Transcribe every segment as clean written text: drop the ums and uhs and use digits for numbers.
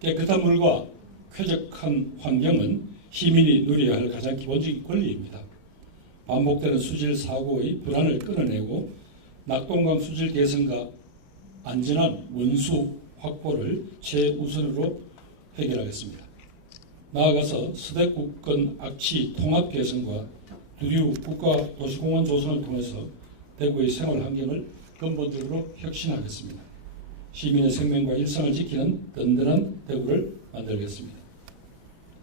깨끗한 물과 쾌적한 환경은 시민이 누려야 할 가장 기본적인 권리입니다. 반복되는 수질 사고의 불안을 끊어내고 낙동강 수질 개선과 안전한 원수 확보를 최우선으로 해결하겠습니다. 나아가서 서대구권 악취 통합 개선과 두류 국가도시공원 조성을 통해서 대구의 생활 환경을 근본적으로 혁신하겠습니다. 시민의 생명과 일상을 지키는 든든한 대구를 만들겠습니다.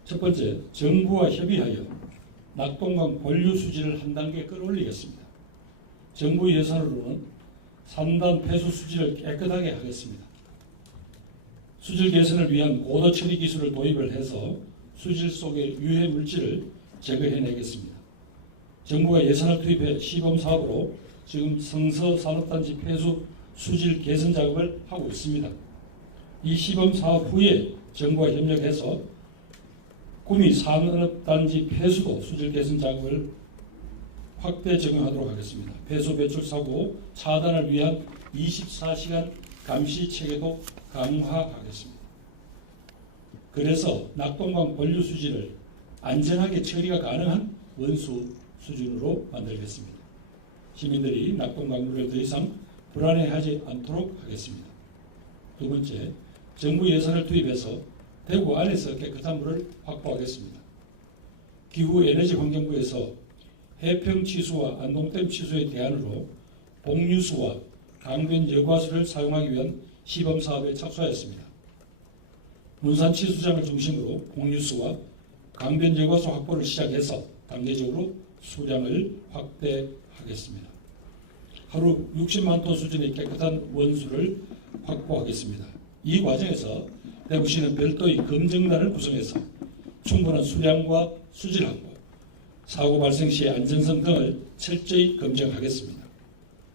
첫 번째, 정부와 협의하여 낙동강 본류 수질을 한 단계 끌어올리겠습니다. 정부 예산으로는 산단 폐수 수질을 깨끗하게 하겠습니다. 수질 개선을 위한 고도 처리 기술을 도입을 해서 수질 속의 유해 물질을 제거해내겠습니다. 정부가 예산을 투입해 시범 사업으로 지금 성서 산업단지 폐수 수질 개선 작업을 하고 있습니다. 이 시범 사업 후에 정부와 협력해서 구미 산업단지 폐수도 수질 개선 작업을 확대 적용하도록 하겠습니다. 폐수 배출 사고 차단을 위한 24시간 감시 체계도 강화하겠습니다. 그래서 낙동강 본류 수질을 안전하게 처리가 가능한 원수 수준으로 만들겠습니다. 시민들이 낙동강 물을 더 이상 불안해하지 않도록 하겠습니다. 두 번째, 정부 예산을 투입해서 대구 안에서 깨끗한 물을 확보하겠습니다. 기후에너지환경부에서 해평치수와 안동댐 치수의 대안으로 복류수와 강변 여과수를 사용하기 위한 시범사업에 착수하였습니다. 문산치수장을 중심으로 복류수와 강변 여과수 확보를 시작해서 단계적으로 수량을 확대하겠습니다. 하루 60만 톤 수준의 깨끗한 원수를 확보하겠습니다. 이 과정에서 대구시는 별도의 검증단을 구성해서 충분한 수량과 수질 확보, 사고 발생 시의 안전성 등을 철저히 검증하겠습니다.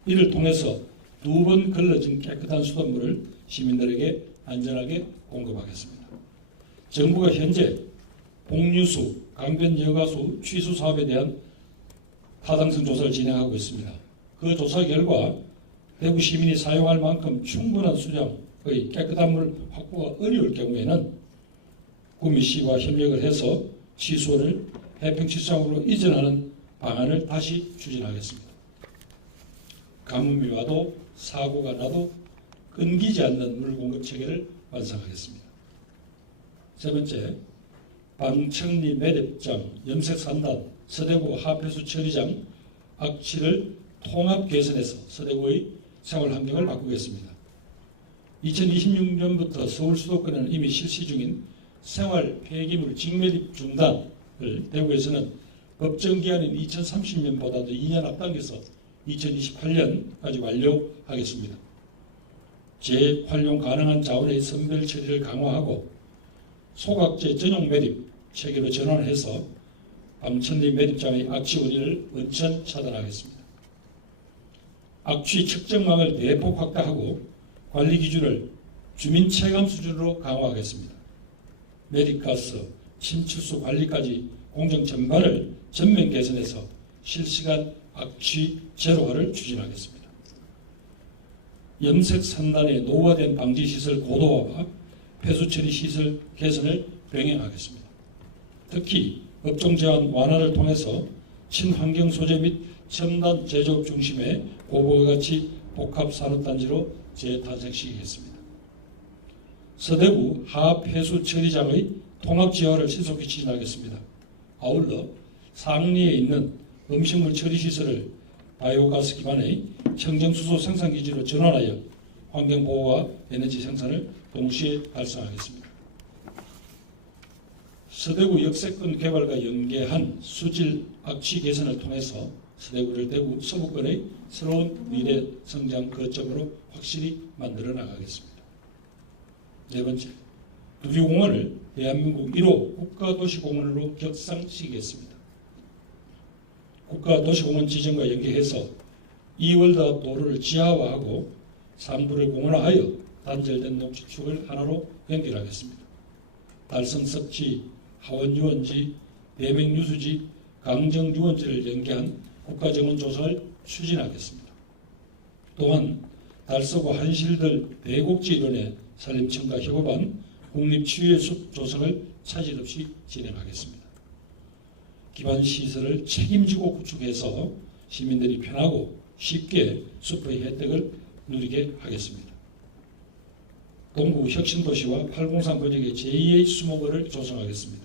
이를 통해서 2번 걸러진 깨끗한 수돗물을 시민들에게 안전하게 공급하겠습니다. 정부가 현재 복류수, 강변 여가수 취수 사업에 대한 타당성 조사를 진행하고 있습니다. 그 조사 결과 대구 시민이 사용할 만큼 충분한 수량의 깨끗한 물 확보가 어려울 경우에는 구미시와 협력을 해서 취수원을 해평치수장으로 이전하는 방안을 다시 추진하겠습니다. 가뭄이 와도 사고가 나도 끊기지 않는 물 공급 체계를 완성하겠습니다. 세 번째, 방청리 매립장, 염색산단, 서대구 하폐수 처리장 악취를 통합 개선해서 서대구의 생활 환경을 바꾸겠습니다. 2026년부터 서울 수도권에는 이미 실시 중인 생활 폐기물 직매립 중단을 대구에서는 법정 기한인 2030년보다도 2년 앞당겨서 2028년까지 완료하겠습니다. 재활용 가능한 자원의 선별 처리를 강화하고 소각제 전용 매립 체계로 전환해서 방천리 매립장의 악취 원인을 원천 차단하겠습니다. 악취 측정망을 대폭 확대하고 관리 기준을 주민 체감 수준으로 강화하겠습니다. 매립가스, 침출수 관리까지 공정 전반을 전면 개선해서 실시간 악취 제로화를 추진하겠습니다. 염색 산단의 노후화된 방지시설 고도화와 폐수처리 시설 개선을 병행하겠습니다. 특히 업종 제한 완화를 통해서 친환경 소재 및 첨단 제조업 중심의 고부가 가치 복합산업단지로 재탄생시키겠습니다. 서대구 하폐수 처리장의 통합지화를 신속히 추진하겠습니다. 아울러 상리에 있는 음식물 처리시설을 바이오가스 기반의 청정수소 생산기지로 전환하여 환경보호와 에너지 생산을 동시에 달성하겠습니다. 서대구 역세권 개발과 연계한 수질 악취 개선을 통해서 서대구를 대구 서구권의 새로운 미래 성장 거점으로 확실히 만들어 나가겠습니다. 네 번째, 두류공원을 대한민국 1호 국가도시공원으로 격상시키겠습니다. 국가도시공원 지정과 연계해서 이월드 앞 도로를 지하화하고 3부를 공원화하여 단절된 녹지축을 하나로 연결하겠습니다. 달성 섭지, 하원 유원지, 대명 유수지, 강정 유원지를 연계한 국가정원 조성을 추진하겠습니다. 또한 달서구 한실들 대곡지 일원의 산림청과 협업한 국립치유의 숲 조성을 차질 없이 진행하겠습니다. 기반 시설을 책임지고 구축해서 시민들이 편하고 쉽게 숲의 혜택을 누리게 하겠습니다. 동구 혁신도시와 803 권역의 제2의 수목원을 조성하겠습니다.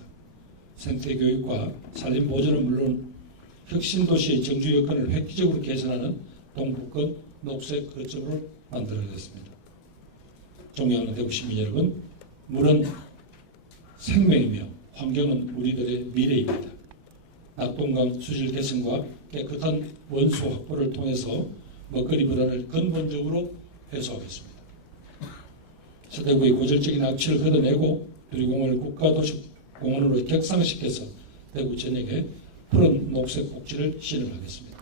생태교육과 산림보존은 물론 혁신도시의 정주 여건을 획기적으로 개선하는 동북권 녹색 거점으로 만들어가겠습니다. 존경하는 대구시민 여러분, 물은 생명이며 환경은 우리들의 미래입니다. 낙동강 수질 개선과 깨끗한 원수 확보를 통해서 먹거리 불안을 근본적으로 해소하겠습니다. 서대구의 고질적인 악취를 걷어내고 누리공원을 국가도시공원으로 격상시켜서 대구 전역에 푸른 녹색 복지를 실현하겠습니다.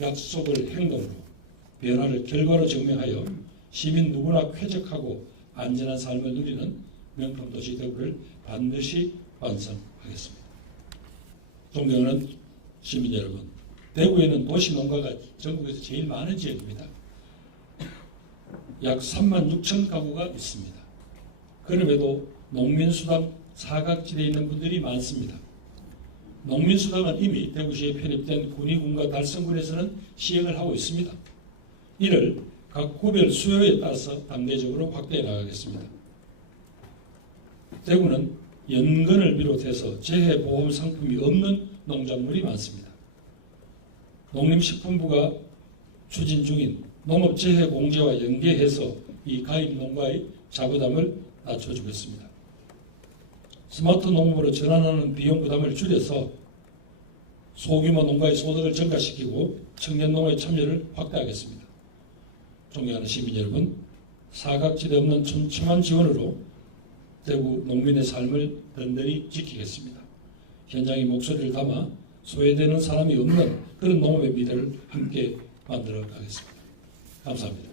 약속을 행동으로, 변화를 결과로 증명하여 시민 누구나 쾌적하고 안전한 삶을 누리는 명품도시 대구를 반드시 완성하겠습니다. 존경하는 시민 여러분, 대구에는 도시농가가 전국에서 제일 많은 지역입니다. 약 3만 6천 가구가 있습니다. 그럼에도 농민수당 사각지대에 있는 분들이 많습니다. 농민수당은 이미 대구시에 편입된 군위군과 달성군에서는 시행을 하고 있습니다. 이를 각 구별 수요에 따라서 단계적으로 확대해 나가겠습니다. 대구는 연근을 비롯해서 재해보험 상품이 없는 농작물이 많습니다. 농림식품부가 추진 중인 농업재해공제와 연계해서 이 가입 농가의 자부담을 낮춰주겠습니다. 스마트 농업으로 전환하는 비용 부담을 줄여서 소규모 농가의 소득을 증가시키고 청년 농업의 참여를 확대하겠습니다. 존경하는 시민 여러분, 사각지대 없는 촘촘한 지원으로 대구 농민의 삶을 든든히 지키겠습니다. 현장의 목소리를 담아 소외되는 사람이 없는 그런 농업의 미래를 함께 만들어 가겠습니다. 감사합니다.